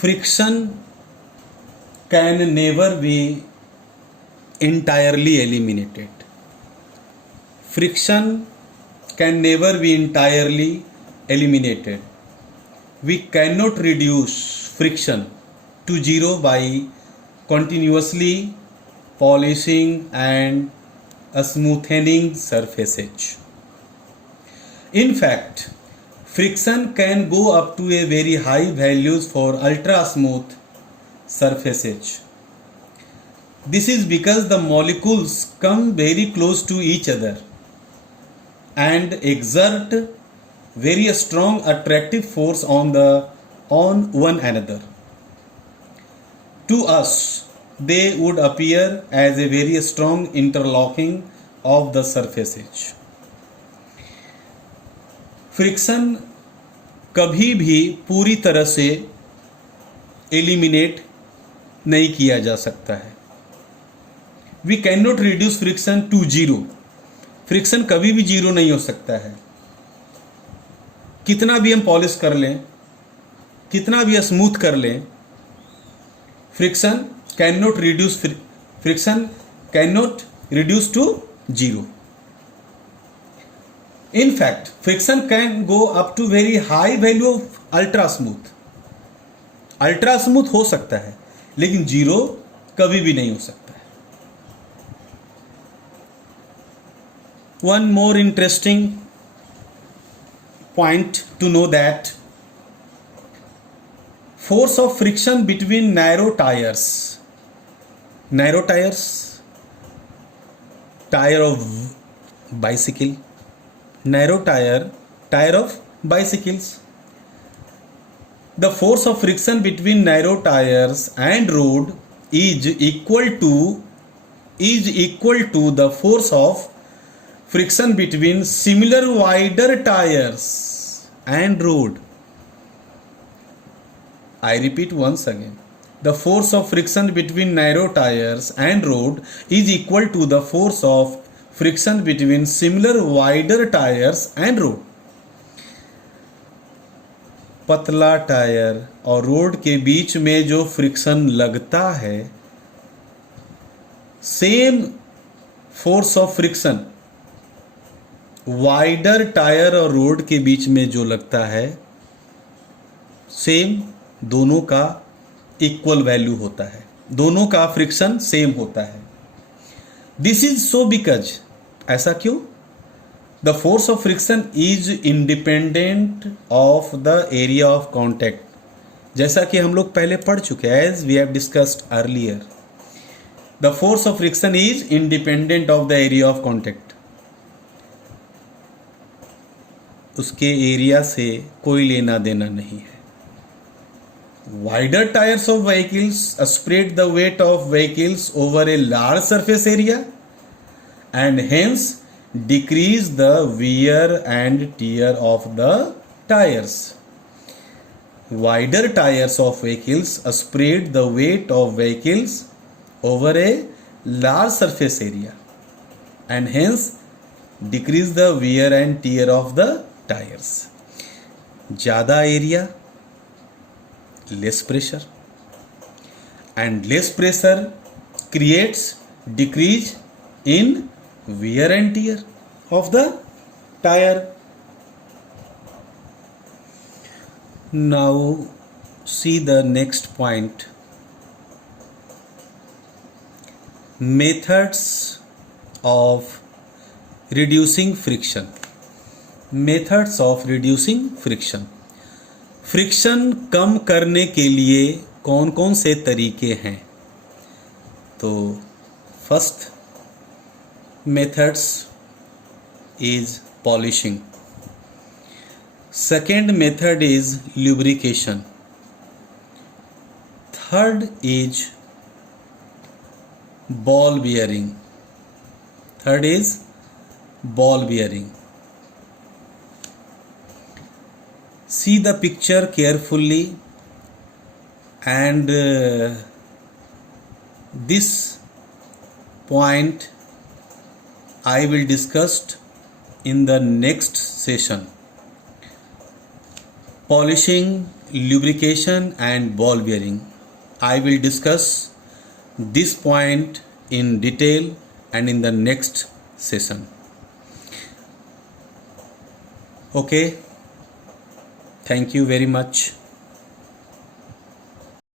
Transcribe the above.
friction can never be entirely eliminated. Friction can never be entirely eliminated. We cannot reduce friction to zero by continuously polishing and smoothening surfaces. In fact, friction can go up to a very high values for ultra smooth surfaces. This is because the molecules come very close to each other and exert very strong attractive force on one another. To us, they would appear as a very strong interlocking of the surfaces. Friction कभी भी पूरी तरह से eliminate नहीं किया जा सकता है. We can not reduce friction to zero. Friction कभी भी जीरो नहीं हो सकता है. कितना भी हम पॉलिश कर लें, कितना भी स्मूथ कर लें, friction can not reduce to zero. In fact, friction can go up to very high value of ultra smooth. Ultra smooth हो सकता है लेकिन जीरो कभी भी नहीं हो सकता है. One more interesting point to know that force of friction between narrow tires, tire of bicycle, narrow tire of bicycles. The force of friction between narrow tires and road is equal to the force of friction between similar wider tires and road. I repeat once again. The force of friction between narrow tires and road is equal to the force of friction between similar wider tires and road. पतला tyre और road के बीच में जो friction लगता है, same force of friction wider tyre और road के बीच में जो लगता है, सेम दोनों का इक्वल वैल्यू होता है. दोनों का फ्रिक्शन सेम होता है. दिस इज सो बिकॉज, ऐसा क्यों? The force of friction is independent of the area of contact. जैसा कि हम लोग पहले पढ़ चुके हैं, as we have discussed earlier, the force of friction is independent of the area of contact. उसके एरिया से कोई लेना देना नहीं है. Wider tires of vehicles spread the weight of vehicles over a large surface area and hence decrease the wear and tear of the tires. Wider tires of vehicles spread the weight of vehicles over a large surface area and hence decrease the wear and tear of the tires. ज़्यादा area, less pressure, and less pressure creates decrease in wear and tear of the tire. Now see the next point. Methods of reducing friction. Methods of reducing friction. Friction कम करने के लिए कौन कौन से तरीके हैं? तो first methods is polishing. Second method is lubrication. Third is ball bearing. See the picture carefully and this point I will discuss in the next session. Polishing lubrication and ball bearing. I will discuss this point in detail and in the next session. Okay, thank you very much.